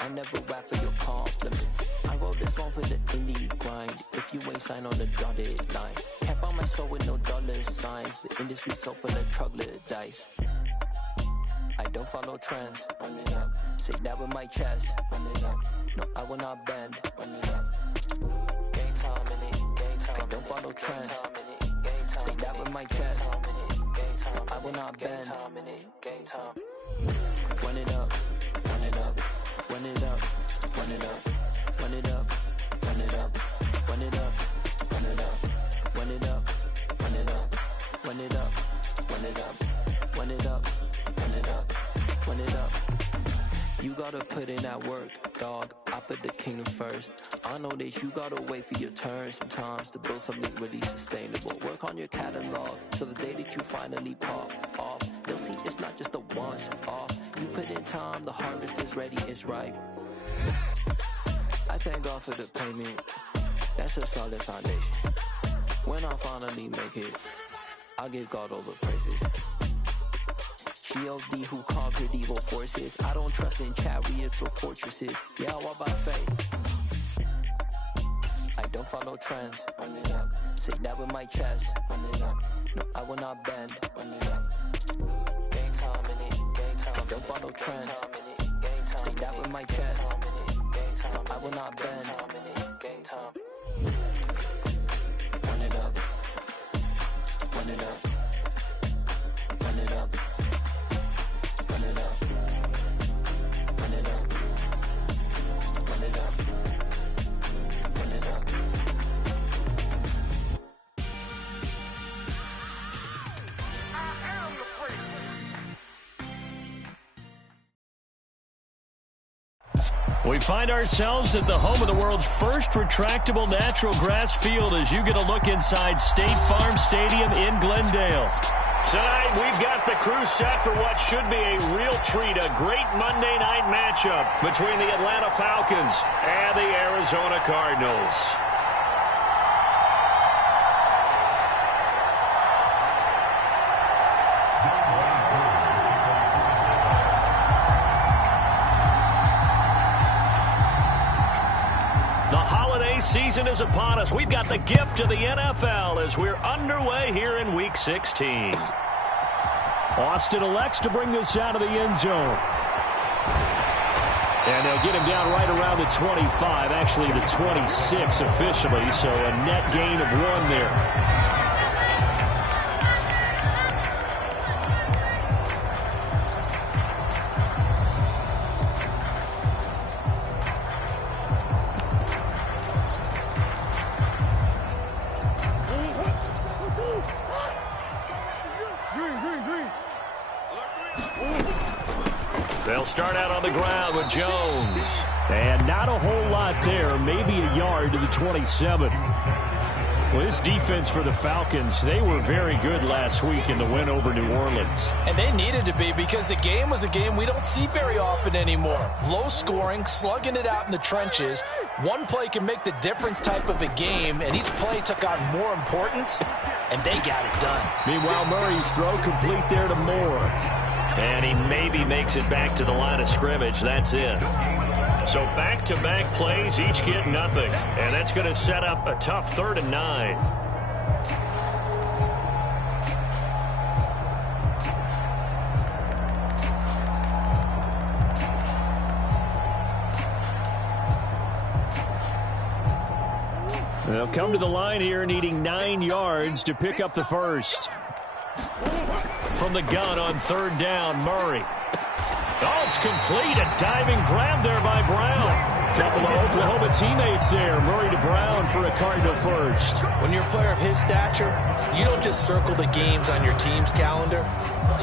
I never rap for your compliments. I wrote this one for the indie grind. If you ain't signed on the dotted line, can't buy my soul with no dollar signs. The industry so full of troglodytes. I don't follow trends. Run it up. Say that with my chest. Run it up. No, I will not bend. Run it up. Game time in it. Game time. I don't follow trends. Say that with my chest. No, I will not bend. Game time. Run it up. Run it up. Run it up. Run it up. Run it up. Run it up. Run it up. Run it up. Run it up. Run it up. Run it up. Run it up. Run it up. Run it up. Run it up. You gotta put in that work, dog. I put the kingdom first. I know that you gotta wait for your turn sometimes to build something really sustainable. Work on your catalog, so the day that you finally pop off, you'll see it's not just a once off. You put in time, the harvest is ready, it's ripe. I thank God for the payment. That's a solid foundation. When I finally make it, I'll give God all the praises. G.O.D. who conquered evil forces. I don't trust in chariots or fortresses. Yeah, I walk by faith. I don't follow trends. Run it up. Say that with my chest. Run it up. No, I will not bend. Run it up. Game time in it. Game time. I don't follow trends. Say that with my chest. No, I will not bend. Game time. Run it up. Run it up. Run it up. Run it up. Run it up. Run it up. Run it up. I am the preacher. We find ourselves at the home of the world's first retractable natural grass field as you get a look inside State Farm Stadium in Glendale. Tonight, we've got the crew set for what should be a real treat, a great Monday night matchup between the Atlanta Falcons and the Arizona Cardinals. Season is upon us. We've got the gift of the NFL as we're underway here in Week 16. Austin elects to bring this out of the end zone. And they'll get him down right around the 25, actually the 26 officially, so a net gain of 1 there. They'll start out on the ground with Jones. And not a whole lot there, maybe a yard to the 27. Well, this defense for the Falcons, they were very good last week in the win over New Orleans. And they needed to be because the game was a game we don't see very often anymore. Low scoring, slugging it out in the trenches. One play can make the difference type of a game, and each play took on more importance, and they got it done. Meanwhile, Murray's throw complete there to Moore. And he maybe makes it back to the line of scrimmage. That's it. So back-to-back plays, each get nothing. And that's going to set up a tough 3rd and 9. They'll come to the line here needing 9 yards to pick up the first. From the gun on 3rd down, Murray. Oh, it's complete. A diving grab there by Brown. Couple of Oklahoma teammates there. Murray to Brown for a Cardinal first. When you're a player of his stature, you don't just circle the games on your team's calendar.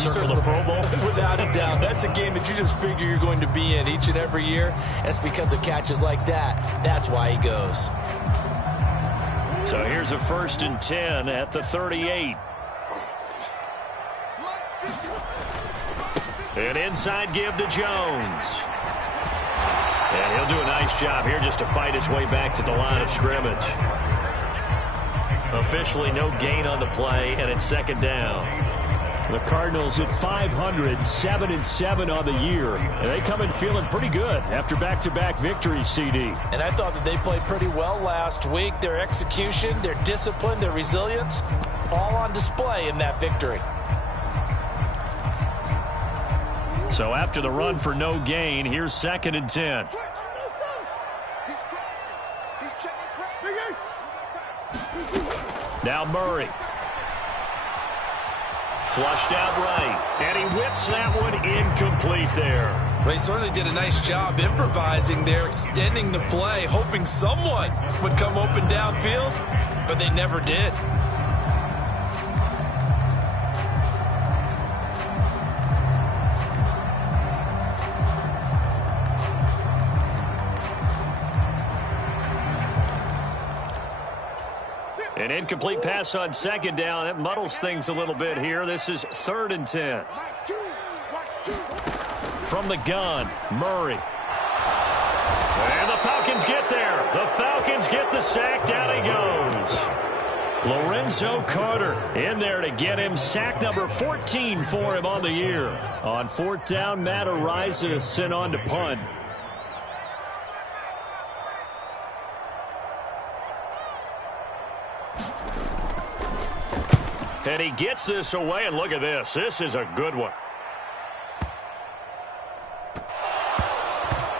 You circle the Pro Bowl? Without a doubt. That's a game that you just figure you're going to be in each and every year. And it's because of catches like that. That's why he goes. So here's a 1st and 10 at the 38. An inside give to Jones. And he'll do a nice job here just to fight his way back to the line of scrimmage. Officially no gain on the play, and it's 2nd down. The Cardinals at 500, 7-7 on the year. And they come in feeling pretty good after back-to-back victories, CD. And I thought that they played pretty well last week. Their execution, their discipline, their resilience, all on display in that victory. So after the run for no gain, here's 2nd and 10. Now Murray. Flushed out right, and he whips that one incomplete there. Well, he certainly did a nice job improvising there, extending the play, hoping someone would come open downfield, but they never did. An incomplete pass on 2nd down. That muddles things a little bit here. This is 3rd and 10. From the gun, Murray. And the Falcons get there. The Falcons get the sack. Down he goes. Lorenzo Carter in there to get him sack number 14 for him on the year. On 4th down, Matt Ariza sent on to punt. And he gets this away, and look at this. This is a good one.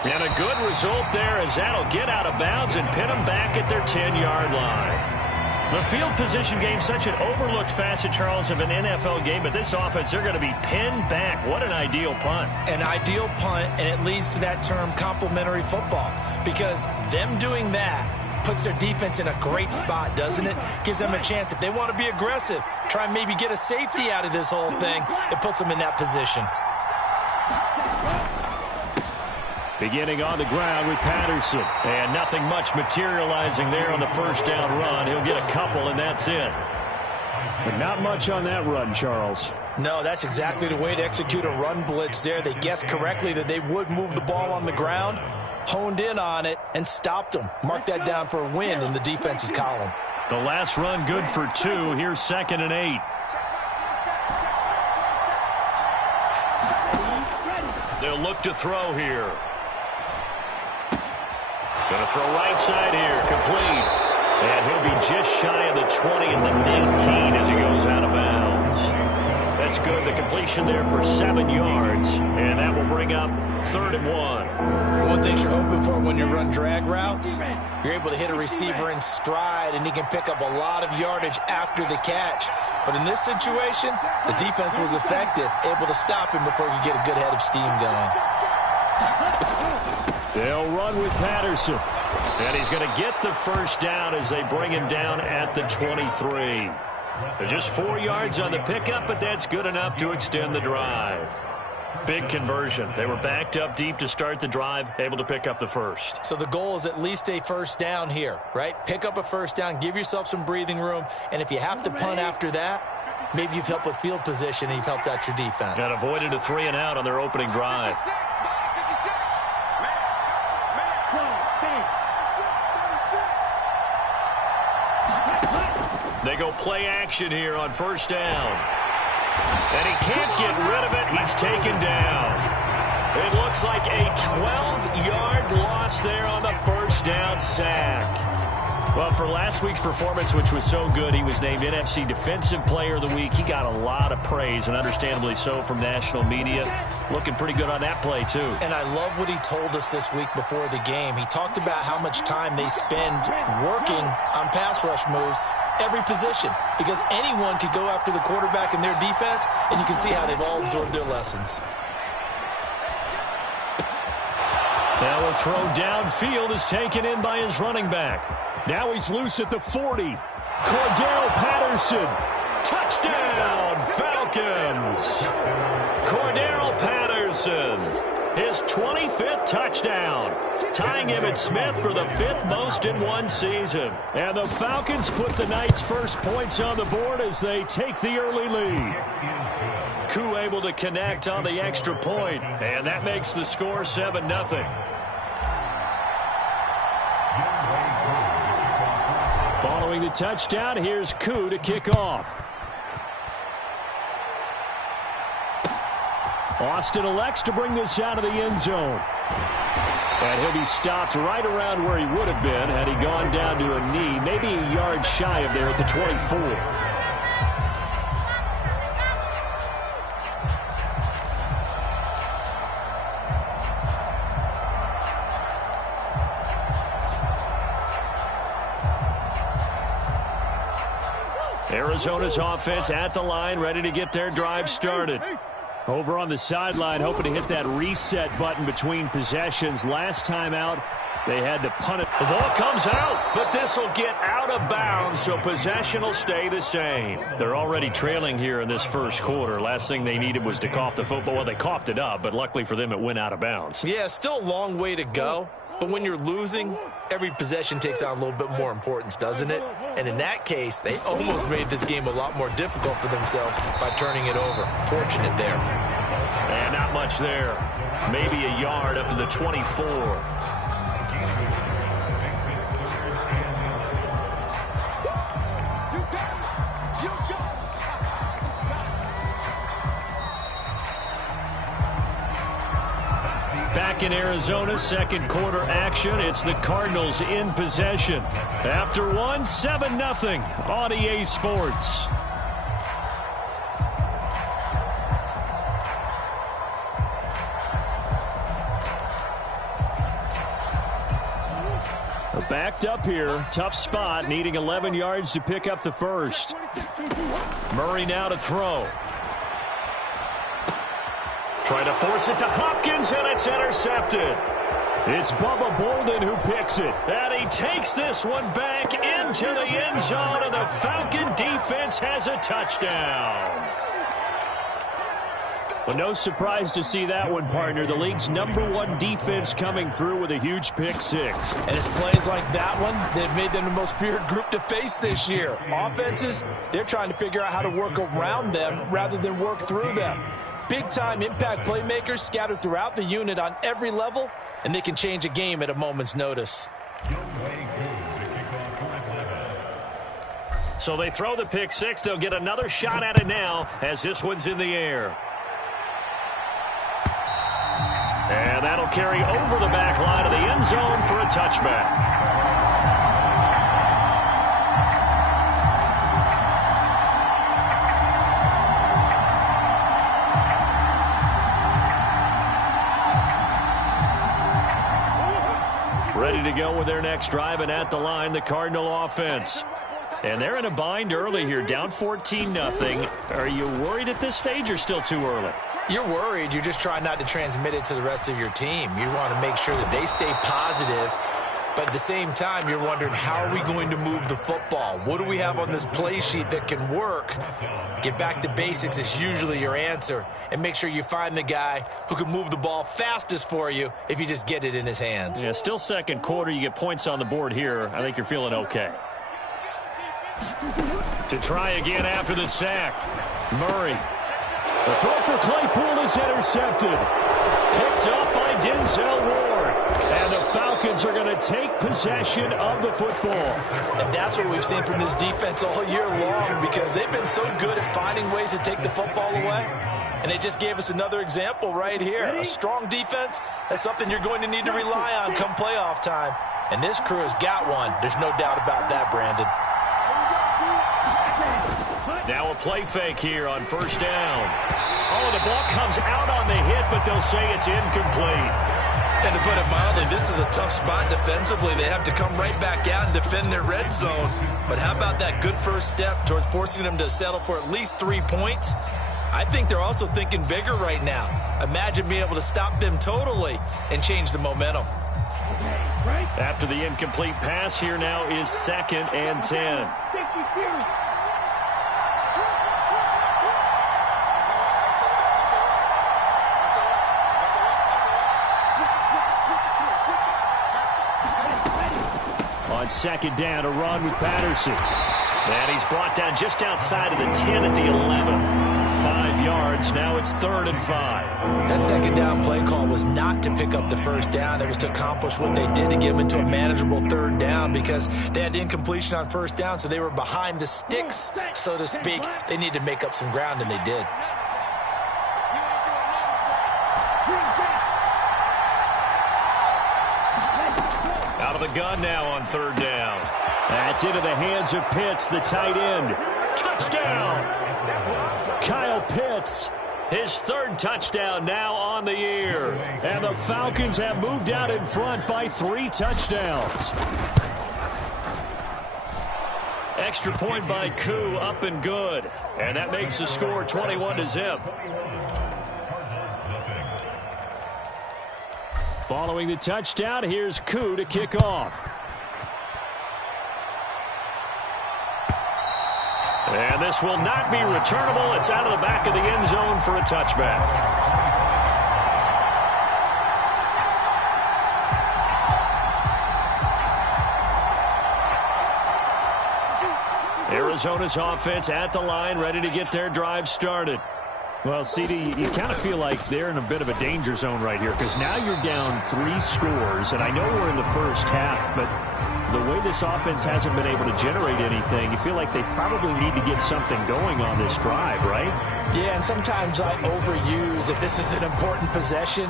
And a good result there as that'll get out of bounds and pin them back at their 10-yard line. The field position game, such an overlooked facet, Charles, of an NFL game, but this offense, they're going to be pinned back. What an ideal punt. An ideal punt, and it leads to that term complementary football, because them doing that puts their defense in a great spot, doesn't it? Gives them a chance. If they want to be aggressive, try and maybe get a safety out of this whole thing, it puts them in that position. Beginning on the ground with Patterson. And nothing much materializing there on the 1st down run. He'll get a couple, and that's it. But not much on that run, Charles. No, that's exactly the way to execute a run blitz there. They guessed correctly that they would move the ball on the ground, honed in on it, and stopped them. Mark that down for a win in the defense's column. The last run good for 2. Here's 2nd and 8. They'll look to throw here. Going to throw right side here. Complete. And he'll be just shy of the 20 and the 19 as he goes out of bounds. That's good. The completion there for 7 yards. And that will bring up 3rd and 1. One thing you're hoping for when you run drag routes, you're able to hit a receiver in stride, and he can pick up a lot of yardage after the catch. But in this situation, the defense was effective, able to stop him before he could get a good head of steam going. They'll run with Patterson. And he's going to get the 1st down as they bring him down at the 23. They're just 4 yards on the pickup, but that's good enough to extend the drive. Big conversion. They were backed up deep to start the drive, able to pick up the 1st. So the goal is at least a 1st down here, right? Pick up a 1st down, give yourself some breathing room, and if you have to punt after that, maybe you've helped with field position and you've helped out your defense. And avoided a 3 and out on their opening drive. They go play action here on 1st down. And he can't get rid of it. He's taken down. It looks like a 12-yard loss there on the 1st down sack. Well, for last week's performance, which was so good, he was named NFC Defensive Player of the Week. He got a lot of praise, and understandably so, from national media. Looking pretty good on that play, too. And I love what he told us this week before the game. He talked about how much time they spend working on pass rush moves, every position, because anyone could go after the quarterback in their defense, and you can see how they've all absorbed their lessons. Now a throw downfield is taken in by his running back. Now he's loose at the 40. Cordell Patterson. Touchdown, Falcons. Cordell Patterson. His 25th touchdown. Tying Emmitt Smith for the 5th most in one season. And the Falcons put the Knights' first points on the board as they take the early lead. Koo able to connect on the extra point, and that makes the score 7-0. Following the touchdown, here's Koo to kick off. Austin elects to bring this out of the end zone. And he'll be stopped right around where he would have been had he gone down to a knee, maybe a yard shy of there at the 24. Arizona's offense at the line, ready to get their drive started. Over on the sideline, hoping to hit that reset button between possessions. Last time out, they had to punt it. The ball comes out, but this will get out of bounds, so possession will stay the same. They're already trailing here in this first quarter. Last thing they needed was to cough the football. Well, they coughed it up, but luckily for them, it went out of bounds. Yeah, still a long way to go, but when you're losing, every possession takes on a little bit more importance, doesn't it? And in that case, they almost made this game a lot more difficult for themselves by turning it over. Fortunate there. And not much there. Maybe a yard up to the 24. Back in Arizona, second quarter action. It's the Cardinals in possession. After one, 7-0 on EA Sports. Backed up here, tough spot, needing 11 yards to pick up the first. Murray now to throw. Trying to force it to Hopkins, and it's intercepted. It's Bubba Bolden who picks it. And he takes this one back into the end zone, and the Falcon defense has a touchdown. Well, no surprise to see that one, partner. The league's #1 defense coming through with a huge pick six. And it's plays like that one that made them the most feared group to face this year. Offenses, they're trying to figure out how to work around them rather than work through them. Big-time impact playmakers scattered throughout the unit on every level, and they can change a game at a moment's notice. So they throw the pick six. They'll get another shot at it now as this one's in the air. And that'll carry over the back line of the end zone for a touchback. Ready to go with their next drive, and at the line, the Cardinal offense. And they're in a bind early here, down 14-0. Are you worried at this stage or still too early? You're worried. You're just trying not to transmit it to the rest of your team. You want to make sure that they stay positive, but at the same time, you're wondering, how are we going to move the football? What do we have on this play sheet that can work? Get back to basics is usually your answer, and make sure you find the guy who can move the ball fastest for you if you just get it in his hands. Yeah, still second quarter. You get points on the board here. I think you're feeling okay. To try again after the sack. Murray. The throw for Claypool is intercepted. Picked up by Denzel Ward. And the Falcons are going to take possession of the football. And that's what we've seen from this defense all year long, because they've been so good at finding ways to take the football away. And they just gave us another example right here. A strong defense, that's something you're going to need to rely on come playoff time. And this crew has got one. There's no doubt about that, Brandon. Now a play fake here on first down. Oh, the ball comes out on the hit, but they'll say it's incomplete. And to put it mildly, this is a tough spot defensively. They have to come right back out and defend their red zone. But how about that good first step towards forcing them to settle for at least 3 points? I think they're also thinking bigger right now. Imagine being able to stop them totally and change the momentum. After the incomplete pass, here now is 2nd and 10. On second down, a run with Patterson. And he's brought down just outside of the 10 at the 11. 5 yards. Now it's 3rd and 5. That second down play call was not to pick up the first down. It was to accomplish what they did to get them into a manageable 3rd down, because they had incompletion on first down, so they were behind the sticks, so to speak. They needed to make up some ground, and they did. Out of the gun now on third down. That's into the hands of Pitts, the tight end. Touchdown! Kyle Pitts, his third touchdown now on the year. And the Falcons have moved out in front by 3 touchdowns. Extra point by Koo, up and good. And that makes the score 21-0. Following the touchdown, here's Koo to kick off. And this will not be returnable. It's out of the back of the end zone for a touchback. Arizona's offense at the line, ready to get their drive started. Well, CD, you kind of feel like they're in a bit of a danger zone right here because now you're down 3 scores, and I know we're in the first half, but the way this offense hasn't been able to generate anything, you feel like they probably need to get something going on this drive, right? Yeah, and sometimes I overuse if this is an important possession.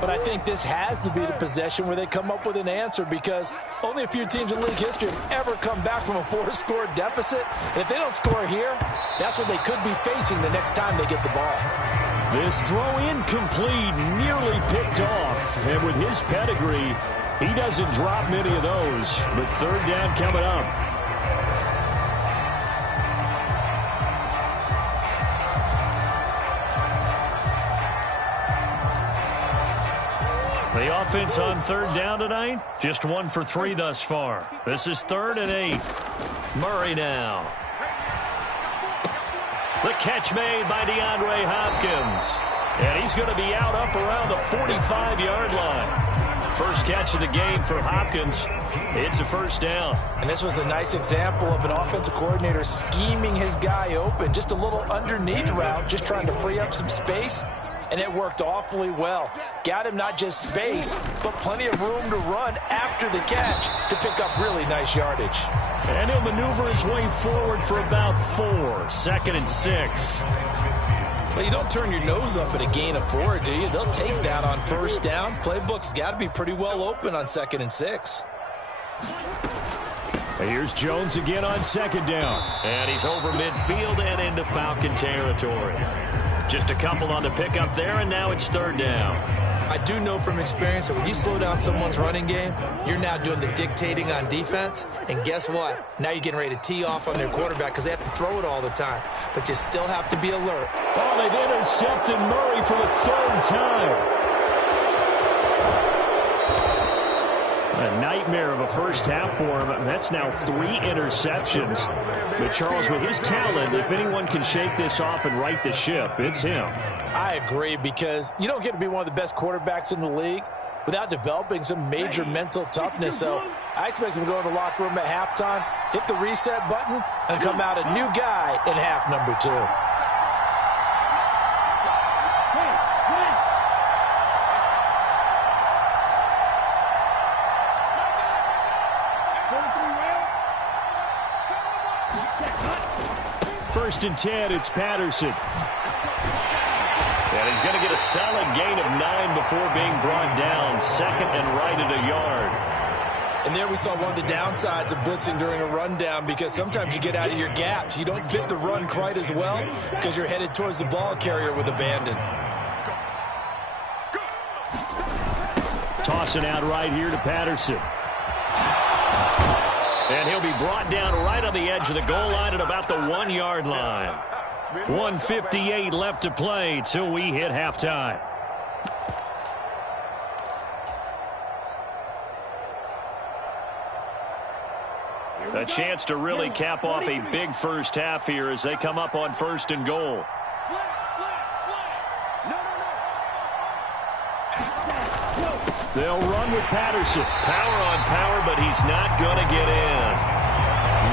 But I think this has to be the possession where they come up with an answer because only a few teams in league history have ever come back from a 4-score deficit. And if they don't score here, that's what they could be facing the next time they get the ball. This throw incomplete, nearly picked off. And with his pedigree, he doesn't drop many of those. But third down coming up. The offense on third down tonight, just 1 for 3 thus far. This is 3rd and 8. Murray now. The catch made by DeAndre Hopkins. And he's going to be out up around the 45-yard line. First catch of the game for Hopkins. It's a first down. And this was a nice example of an offensive coordinator scheming his guy open. Just a little underneath route, just trying to free up some space. And it worked awfully well. Got him not just space, but plenty of room to run after the catch to pick up really nice yardage. And he'll maneuver his way forward for about 4. 2nd and 6. Well, you don't turn your nose up at a gain of 4, do you? They'll take that on first down. Playbook's got to be pretty well open on 2nd and 6. Here's Jones again on 2nd down. And he's over midfield and into Falcon territory. Just a couple on the pickup there, and now it's 3rd down. I do know from experience that when you slow down someone's running game, you're now doing the dictating on defense. And guess what? Now you're getting ready to tee off on their quarterback because they have to throw it all the time. But you still have to be alert. Oh, they've intercepted Murray for the 3rd time. A nightmare of a first half for him. That's now 3 interceptions. But Charles, with his talent, if anyone can shake this off and right the ship, it's him. I agree, because you don't get to be one of the best quarterbacks in the league without developing some major mental toughness. So I expect him to go in the locker room at halftime, hit the reset button, and come out a new guy in half number 2. First and 10, it's Patterson. And he's going to get a solid gain of 9 before being brought down. 2nd and right at a yard. And there we saw one of the downsides of blitzing during a rundown, because sometimes you get out of your gaps. You don't fit the run quite as well because you're headed towards the ball carrier with abandon. Tossing out right here to Patterson. And he'll be brought down right on the edge of the goal line at about the 1-yard line. 1:58 left to play till we hit halftime. A chance to really cap off a big first half here as they come up on 1st and goal. They'll run with Patterson. Power on power, but he's not going to get in.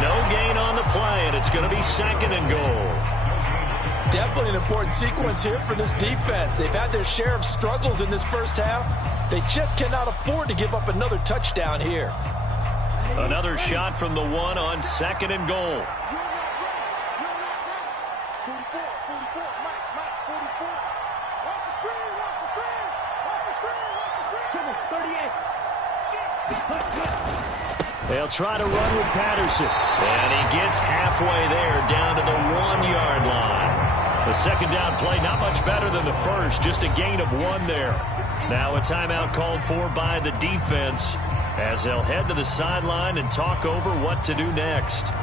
No gain on the play, and it's going to be 2nd and goal. Definitely an important sequence here for this defense. They've had their share of struggles in this first half. They just cannot afford to give up another touchdown here. Another shot from the 1 on 2nd and goal. They'll try to run with Patterson. And he gets halfway there, down to the 1-yard line. The second down play, not much better than the first, just a gain of 1 there. Now a timeout called for by the defense as they'll head to the sideline and talk over what to do next.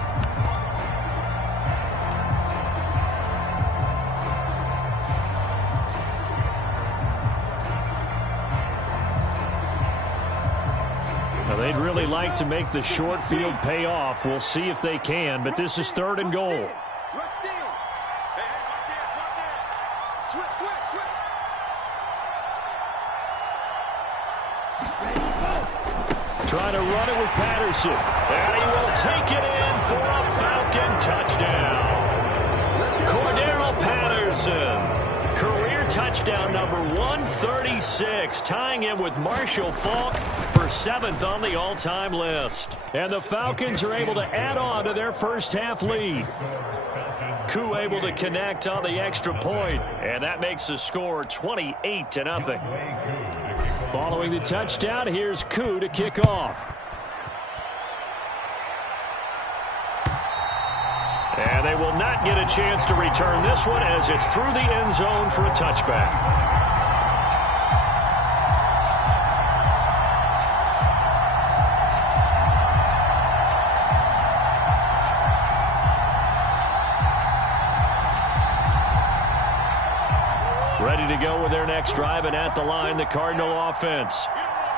They'd really like to make the short field pay off. We'll see if they can, but this is 3rd and goal. Trying to run it with Patterson. And he will take it in for a Falcon touchdown. Cordero Patterson. Career touchdown number 136, tying him with Marshall Faulk for 7th on the all-time list. And the Falcons are able to add on to their first half lead. Koo able to connect on the extra point, and that makes the score 28-0. Following the touchdown, here's Koo to kick off. And they will not get a chance to return this one as it's through the end zone for a touchback. Ready to go with their next drive, and at the line, the Cardinal offense.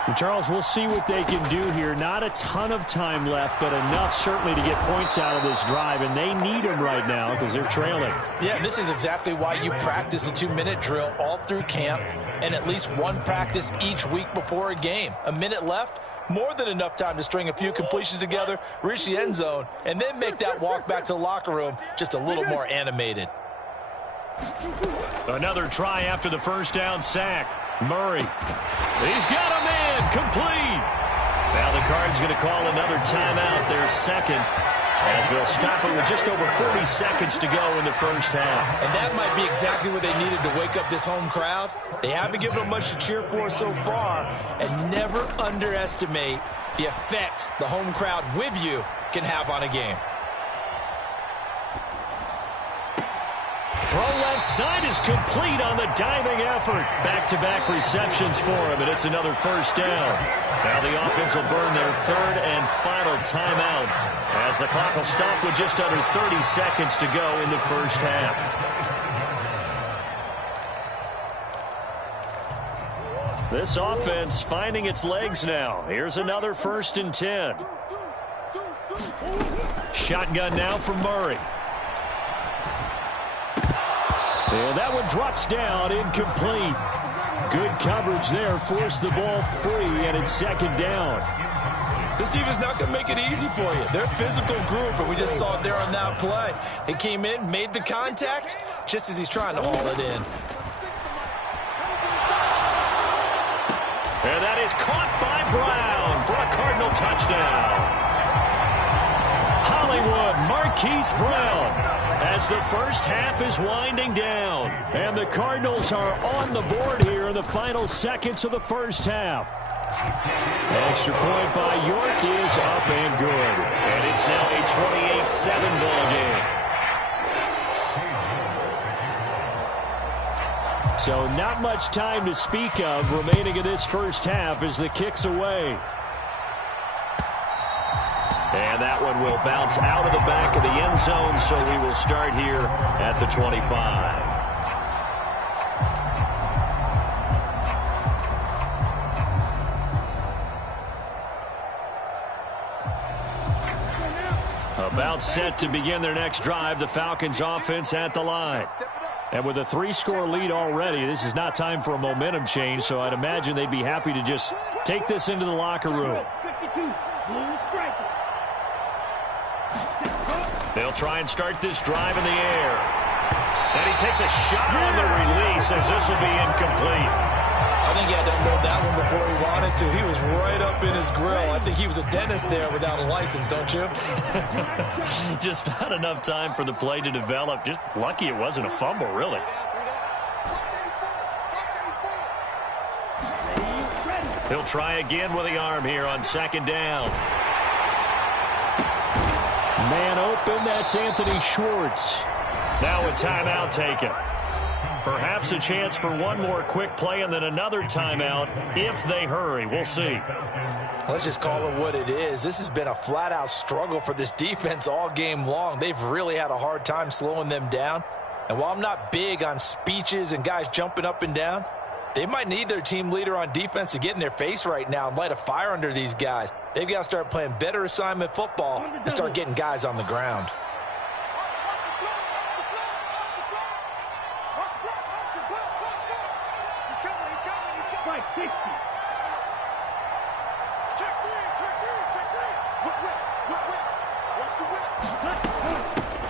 And Charles, we'll see what they can do here. Not a ton of time left, but enough certainly to get points out of this drive, and they need them right now because they're trailing. Yeah, this is exactly why you practice a 2-minute drill all through camp and at least one practice each week before a game. A minute left, more than enough time to string a few completions together, reach the end zone, and then make that walk back to the locker room just a little more animated. Another try after the first down sack. Murray. He's got him in. Complete. Now the Cards going to call another timeout, their second, as they'll stop it with just over 40 seconds to go in the first half. And that might be exactly what they needed to wake up this home crowd. They haven't given them much to cheer for so far, and never underestimate the effect the home crowd with you can have on a game. Throw left side is complete on the diving effort. Back-to-back receptions for him, and it's another first down. Now the offense will burn their 3rd and final timeout as the clock will stop with just under 30 seconds to go in the first half. This offense finding its legs now. Here's another 1st and 10. Shotgun now from Murray. And that one drops down, incomplete. Good coverage there, forced the ball free, and it's 2nd down. This defense is not going to make it easy for you. They're a physical group, and we just saw it there on that play. It came in, made the contact, just as he's trying to haul it in. And that is caught by Brown for a Cardinal touchdown. Hollywood Marquise Brown as the first half is winding down. And the Cardinals are on the board here in the final seconds of the first half. Extra point by York is up and good. And it's now a 28-7 ball game. So not much time to speak of remaining in this first half as the kick's away. And that one will bounce out of the back of the end zone, so we will start here at the 25. About set to begin their next drive, the Falcons offense at the line. And with a 3-score lead already, this is not time for a momentum change, so I'd imagine they'd be happy to just take this into the locker room. They'll try and start this drive in the air. And he takes a shot on the release as this will be incomplete. I think he had to unload that one before he wanted to. He was right up in his grill. I think he was a dentist there without a license, don't you? Just not enough time for the play to develop. Just lucky it wasn't a fumble, really. He'll try again with the arm here on second down. Man open, that's Anthony Schwartz. Now a timeout taken. Perhaps a chance for one more quick play and then another timeout if they hurry. We'll see. Let's just call it what it is. This has been a flat-out struggle for this defense all game long. They've really had a hard time slowing them down. And while I'm not big on speeches and guys jumping up and down, they might need their team leader on defense to get in their face right now and light a fire under these guys. They've got to start playing better assignment football and start getting guys on the ground.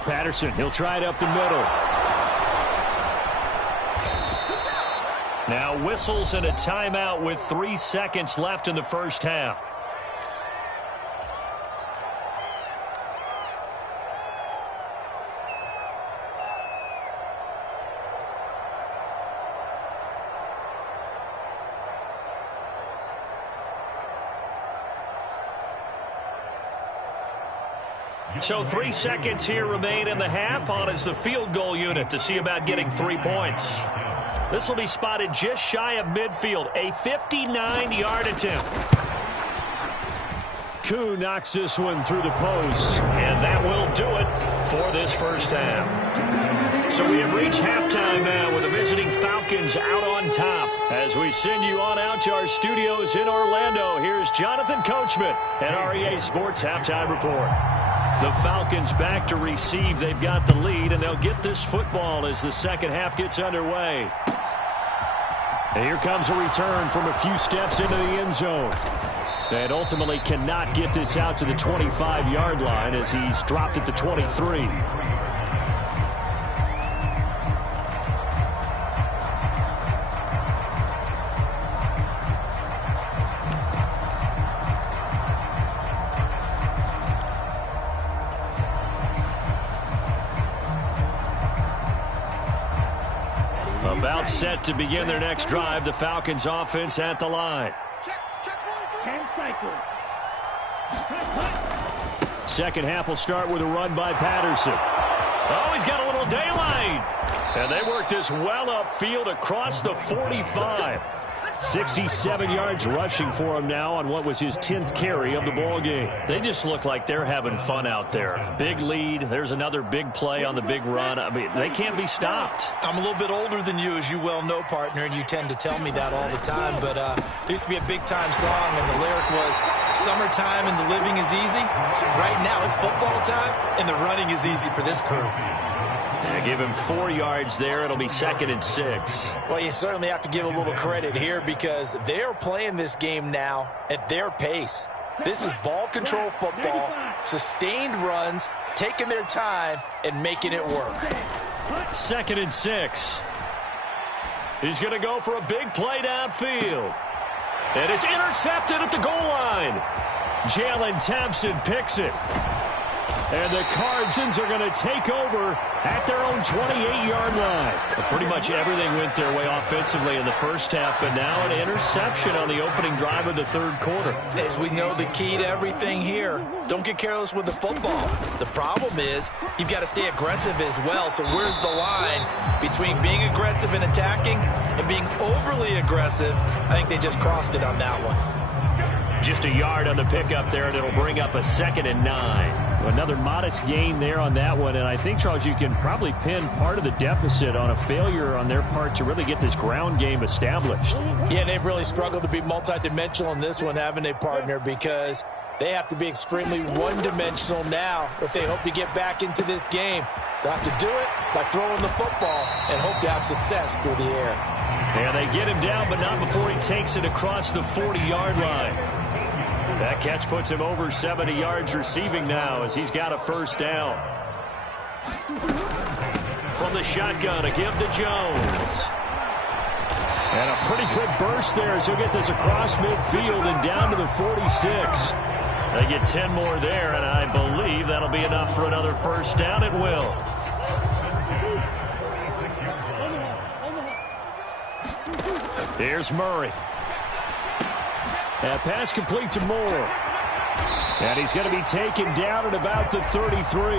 Patterson, he'll try it up the middle. Now whistles and a timeout with 3 seconds left in the first half. So 3 seconds here remain in the half. On is the field goal unit to see about getting 3 points. This will be spotted just shy of midfield. A 59-yard attempt. Koo knocks this one through the post. And that will do it for this first half. So we have reached halftime now with the visiting Falcons out on top. As we send you on out to our studios in Orlando, here's Jonathan Coachman and REA Sports Halftime Report. The Falcons back to receive. They've got the lead, and they'll get this football as the second half gets underway. And here comes a return from a few steps into the end zone. And ultimately cannot get this out to the 25-yard line as he's dropped at the 23. About set to begin their next drive. The Falcons offense at the line. Second half will start with a run by Patterson. Oh, he's got a little daylight. And they work this well upfield across the 45. 67 yards rushing for him now on what was his 10th carry of the ball game. They just look like they're having fun out there. Big lead. There's another big play on the big run. I mean, they can't be stopped. I'm a little bit older than you, as you well know, partner, and you tend to tell me that all the time. But there used to be a big-time song, and the lyric was, "Summertime and the living is easy." Right now, it's football time, and the running is easy for this crew. They give him 4 yards there. It'll be 2nd and 6. Well, you certainly have to give a little credit here because they're playing this game now at their pace. This is ball control football, sustained runs, taking their time, and making it work. 2nd and 6. He's going to go for a big play downfield. And it's intercepted at the goal line. Jalen Thompson picks it. And the Cardinals are going to take over at their own 28-yard line. Well, pretty much everything went their way offensively in the first half, but now an interception on the opening drive of the third quarter. As we know, the key to everything here, don't get careless with the football. The problem is you've got to stay aggressive as well. So where's the line between being aggressive and attacking and being overly aggressive? I think they just crossed it on that one. Just a yard on the pickup there, and it'll bring up a 2nd and 9. Another modest gain there on that one, and I think, Charles, you can probably pin part of the deficit on a failure on their part to really get this ground game established. Yeah, they've really struggled to be multidimensional in this one, haven't they, partner, because they have to be extremely one-dimensional now if they hope to get back into this game. They'll have to do it by throwing the football and hope to have success through the air. And they get him down, but not before he takes it across the 40-yard line. That catch puts him over 70 yards receiving now as he's got a first down. From the shotgun, a give to Jones. And a pretty good burst there as he'll get this across midfield and down to the 46. They get 10 more there, and I believe that'll be enough for another first down. It will. Here's Murray. That pass complete to Moore. And he's going to be taken down at about the 33.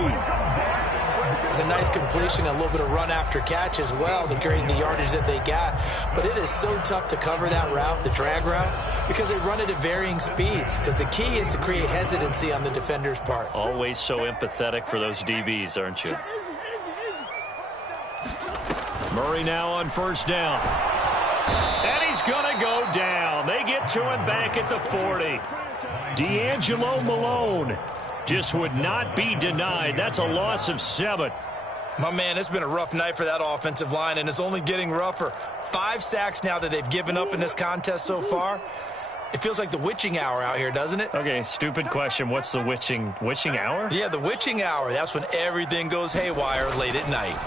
It's a nice completion, a little bit of run after catch as well to create the yardage that they got. But it is so tough to cover that route, the drag route, because they run it at varying speeds. Because the key is to create hesitancy on the defender's part. Always so empathetic for those DBs, aren't you? Murray now on first down. And he's going to go down. They get to him back at the 40. D'Angelo Malone just would not be denied. That's a loss of 7. My man, it's been a rough night for that offensive line, and it's only getting rougher. 5 sacks now that they've given up in this contest so far. It feels like the witching hour out here, doesn't it? Okay, stupid question. What's the witching hour? Yeah, the witching hour. That's when everything goes haywire late at night.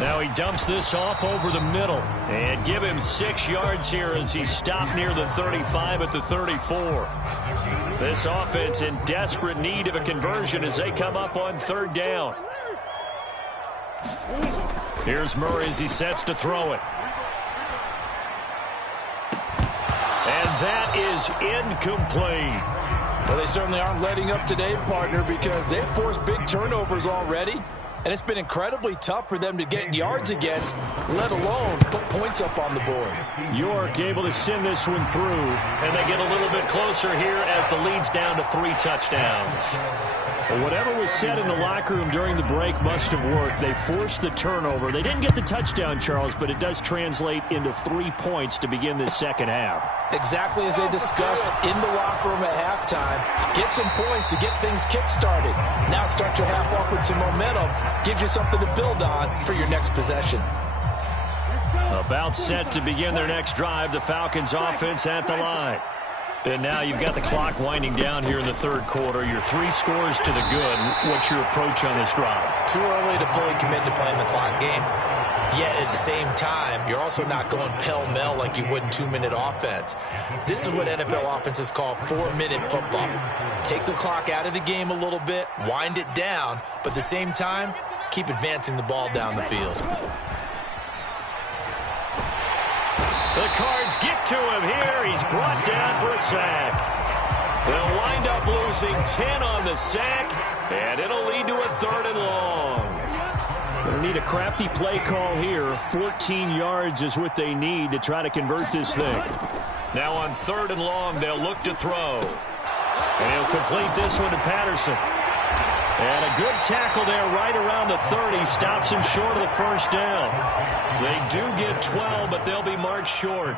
Now he dumps this off over the middle. And give him 6 yards here as he stopped near the 35 at the 34. This offense in desperate need of a conversion as they come up on third down. Here's Murray as he sets to throw it. And that is incomplete. Well, they certainly aren't letting up today, partner, because they've forced big turnovers already. And it's been incredibly tough for them to get yards against, let alone put points up on the board. York able to send this one through, and they get a little bit closer here as the lead's down to 3 touchdowns. Well, whatever was said in the locker room during the break must have worked. They forced the turnover. They didn't get the touchdown, Charles, but it does translate into 3 points to begin this second half. Exactly as they discussed in the locker room at halftime. Get some points to get things kick-started. Now start your half off with some momentum. Gives you something to build on for your next possession. About set to begin their next drive, the Falcons offense at the line. And now you've got the clock winding down here in the third quarter. You're 3 scores to the good. What's your approach on this drive? Too early to fully commit to playing the clock game. Yet at the same time, you're also not going pell-mell like you would in 2-minute offense. This is what NFL offenses call 4-minute football. Take the clock out of the game a little bit, wind it down, but at the same time, keep advancing the ball down the field. The Cards get to him here. He's brought down for a sack. They'll wind up losing 10 on the sack, and it'll lead to a 3rd and long. They'll need a crafty play call here. 14 yards is what they need to try to convert this thing. Now on 3rd and long, they'll look to throw. And he'll complete this one to Patterson. And a good tackle there right around the 30. Stops him short of the first down. They do get 12, but they'll be marked short.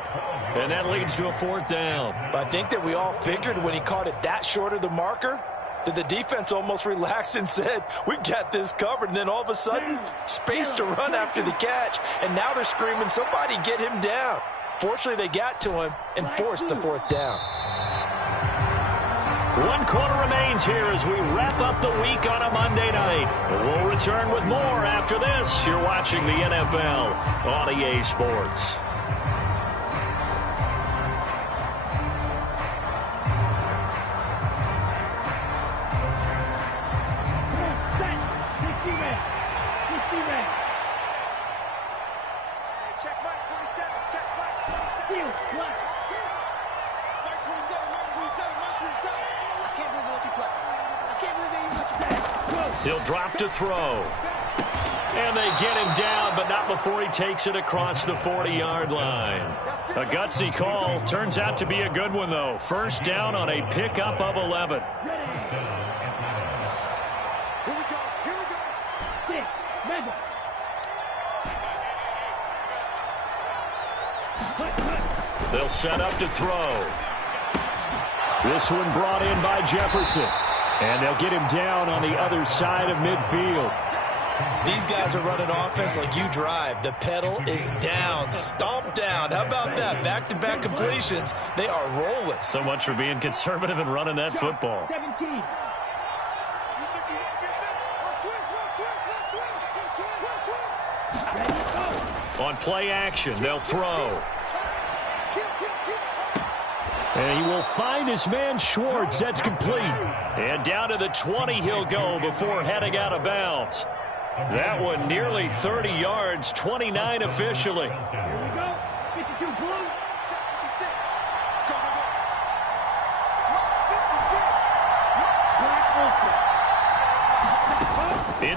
And that leads to a 4th down. I think that we all figured when he caught it that short of the marker that the defense almost relaxed and said, we've got this covered. And then all of a sudden, space to run after the catch. And now they're screaming, somebody get him down. Fortunately, they got to him and forced the 4th down. 1 quarter remains here as we wrap up the week on a Monday night. We'll return with more after this. You're watching the NFL on EA Sports. He'll drop to throw. And they get him down, but not before he takes it across the 40-yard line. A gutsy call. Turns out to be a good one, though. First down on a pickup of 11. They'll set up to throw. This one brought in by Jefferson. And they'll get him down on the other side of midfield. These guys are running offense like you drive. The pedal is down, stomp down. How about that? Back-to-back completions. They are rolling. So much for being conservative and running that football. 17. On play action, they'll throw. And he will find his man Schwartz. That's complete. And down to the 20 he'll go before heading out of bounds. That one nearly 30 yards, 29 officially.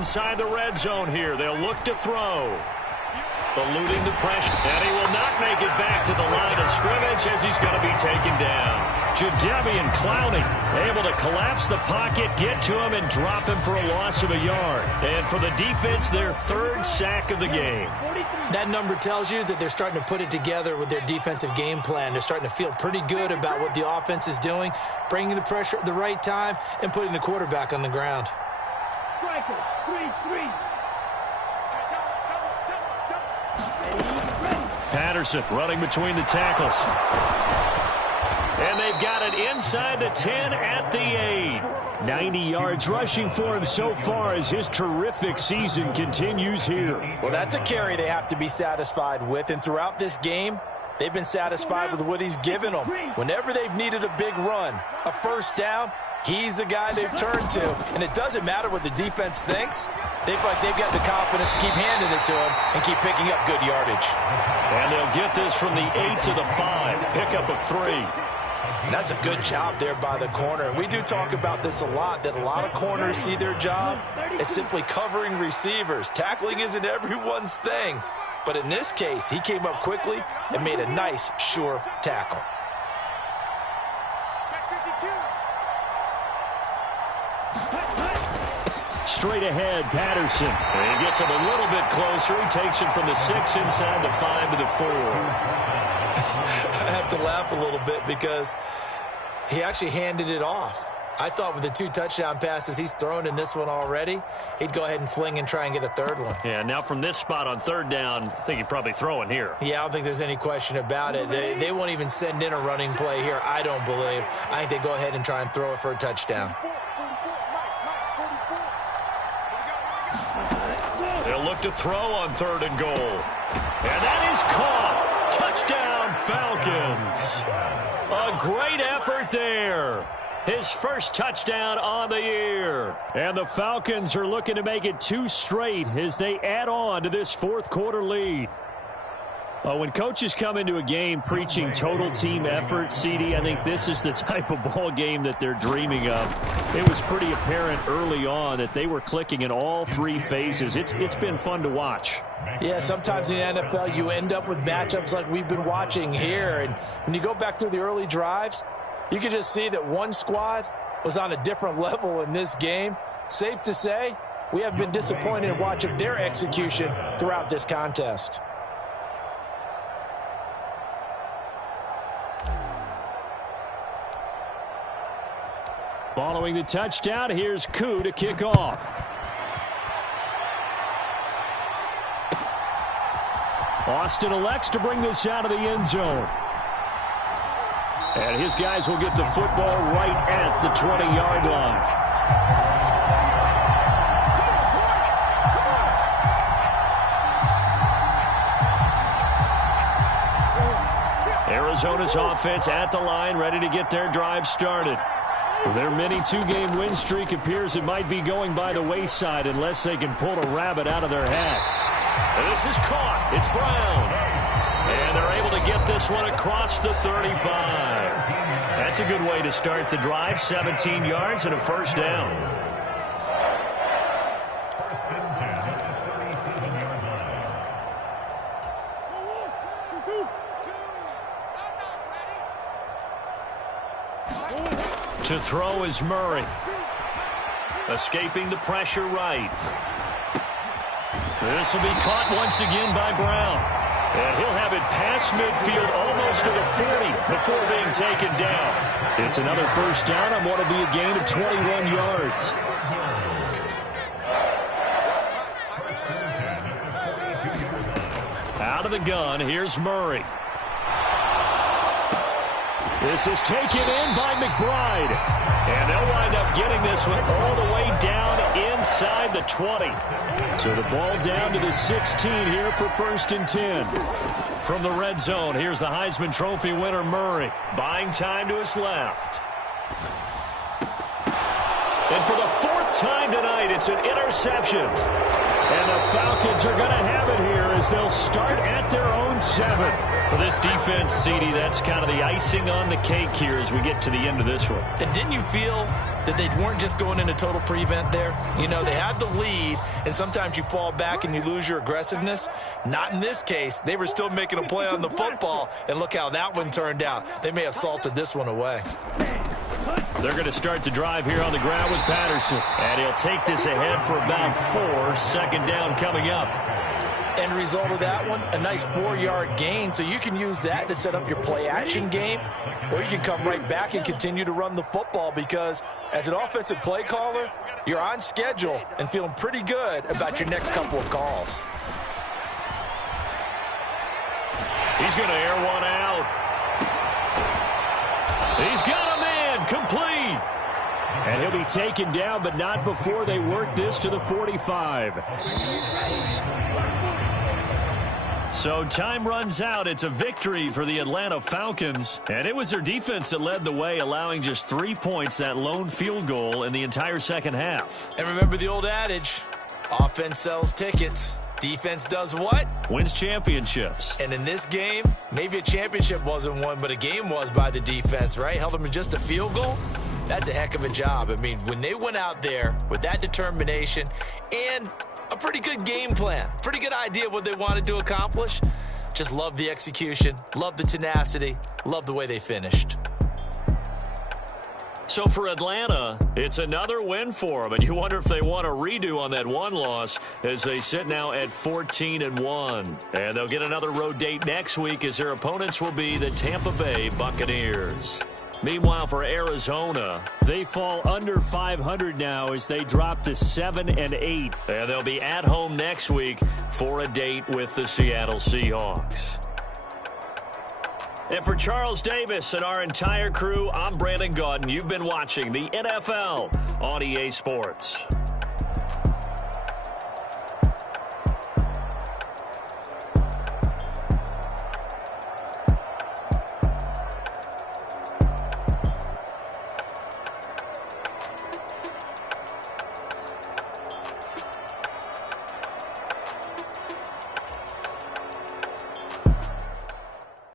inside the red zone here. They'll look to throw. Eluding the pressure, and he will not make it back to the line of scrimmage as he's going to be taken down. Jadeveon Clowney able to collapse the pocket, get to him, and drop him for a loss of a yard. And for the defense, their third sack of the game. That number tells you that they're starting to put it together with their defensive game plan. They're starting to feel pretty good about what the offense is doing, bringing the pressure at the right time, and putting the quarterback on the ground. Striker, 3-3. Patterson running between the tackles. And they've got it inside the 10 at the 8. 90 yards rushing for him so far as his terrific season continues here. Well, that's a carry they have to be satisfied with. And throughout this game, they've been satisfied with what he's given them. Whenever they've needed a big run, a first down, he's the guy they've turned to. And it doesn't matter what the defense thinks. They've got the confidence to keep handing it to him and keep picking up good yardage. And they'll get this from the 8 to the 5. Pickup of 3. And that's a good job there by the corner. We do talk about this a lot, that a lot of corners see their job as simply covering receivers. Tackling isn't everyone's thing. But in this case, he came up quickly and made a nice, sure tackle. Straight ahead, Patterson. And he gets him a little bit closer. He takes it from the 6 inside the 5 to the 4. I have to laugh a little bit because he actually handed it off. I thought with the 2 touchdown passes he's thrown in this one already, he'd go ahead and fling and try and get a third one. Yeah, now from this spot on third down, I think he'd probably throw in here. Yeah, I don't think there's any question about it. They won't even send in a running play here, I don't believe. I think they go ahead and try and throw it for a touchdown. They'll look to throw on 3rd and goal. And that is caught. Touchdown, Falcons. A great effort there. His first touchdown on the year. And the Falcons are looking to make it 2 straight as they add on to this 4th quarter lead. When coaches come into a game preaching total team effort, CD, I think this is the type of ball game that they're dreaming of. It was pretty apparent early on that they were clicking in all 3 phases. It's been fun to watch. Yeah, sometimes in the NFL you end up with matchups like we've been watching here. And when you go back through the early drives, you can just see that one squad was on a different level in this game. Safe to say, we have been disappointed in watching their execution throughout this contest. Following the touchdown, here's Koo to kick off. Austin elects to bring this out of the end zone. And his guys will get the football right at the 20-yard line. Arizona's offense at the line, ready to get their drive started. Their mini 2-game win streak appears it might be going by the wayside unless they can pull a rabbit out of their hat. And this is caught. It's Brown. And they're able to get this one across the 35. That's a good way to start the drive. 17 yards and a first down. To throw is Murray. Escaping the pressure right. This will be caught once again by Brown. And he'll have it past midfield almost to the 40 before being taken down. It's another first down on what will be a gain of 21 yards. Out of the gun, here's Murray. This is taken in by McBride. And they'll wind up getting this one all the way down inside the 20. So the ball down to the 16 here for 1st and 10. From the red zone, here's the Heisman Trophy winner, Murray. Buying time to his left. And for the 4th time tonight, it's an interception. And the Falcons are going to have it here as they'll start at their own 7. For this defense, CD, that's kind of the icing on the cake here as we get to the end of this one. And didn't you feel that they weren't just going into total prevent there? You know, they had the lead, and sometimes you fall back and you lose your aggressiveness. Not in this case. They were still making a play on the football, and look how that one turned out. They may have salted this one away. They're going to start the drive here on the ground with Patterson. And he'll take this ahead for about 4. Second down coming up. End result of that one, a nice 4-yard gain. So you can use that to set up your play-action game, or you can come right back and continue to run the football because as an offensive play caller, you're on schedule and feeling pretty good about your next couple of calls. He's going to air one out. He's got a man complete. And he'll be taken down, but not before they work this to the 45. So time runs out. It's a victory for the Atlanta Falcons. And it was their defense that led the way, allowing just 3 points, that lone field goal in the entire second half. And remember the old adage, offense sells tickets. Defense does what? Wins championships. And in this game, maybe a championship wasn't won, but a game was by the defense, right? Held them in just a field goal. That's a heck of a job. I mean, when they went out there with that determination and a pretty good game plan, pretty good idea what they wanted to accomplish, just love the execution, love the tenacity, love the way they finished. So for Atlanta, it's another win for them, and you wonder if they want a redo on that one loss as they sit now at 14-1. And they'll get another road date next week as their opponents will be the Tampa Bay Buccaneers. Meanwhile, for Arizona, they fall under 500 now as they drop to 7-8. And they'll be at home next week for a date with the Seattle Seahawks. And for Charles Davis and our entire crew, I'm Brandon Gaudin. You've been watching the NFL on EA Sports.